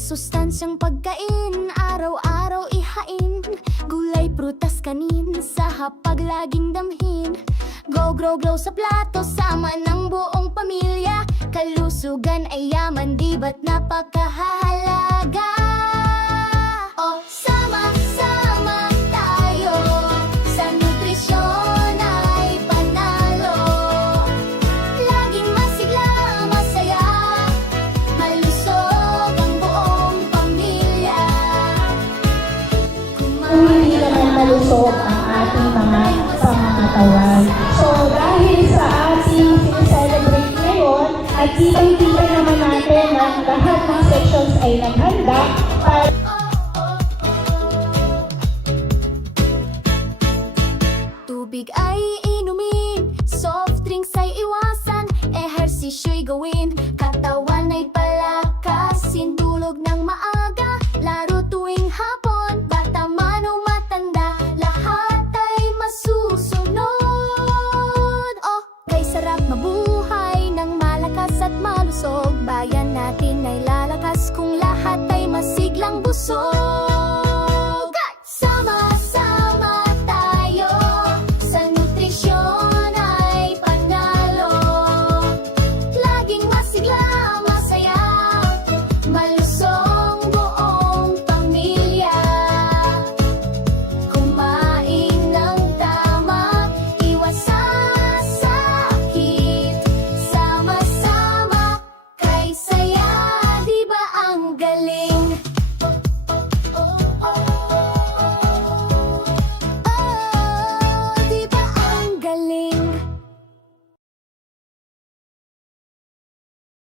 Masustansyang pagkain, araw-araw ihain. Gulay, prutas, kanin, sa hapag laging damhin. Go, grow, glow sa plato, sama ng buong pamilya. Kalusugan ay yaman, di ba't napakahalaga? O, sama-sama tayo, sa nutrisyon ay panalo. Laging masigla, masaya, malusog ang buong pamilya. Kung hindi naman malusog ang ating mga pangangatawan. So dahil sa ating celebrate ngayon, at kitang-kita naman natin na lahat ng sections ay naghanda para Tubig ay inumin, soft drinks ay iwasan, ehersisyo'y gawin, katawan ay palakasin, tulog ng maaga, laro tuwing hapon, bata man o matanda, lahat ay masusunod. Oh, kay sarap mabuhay ng malakas at malusog, bayan natin ay lalakas kung lahat ay masiglang busog.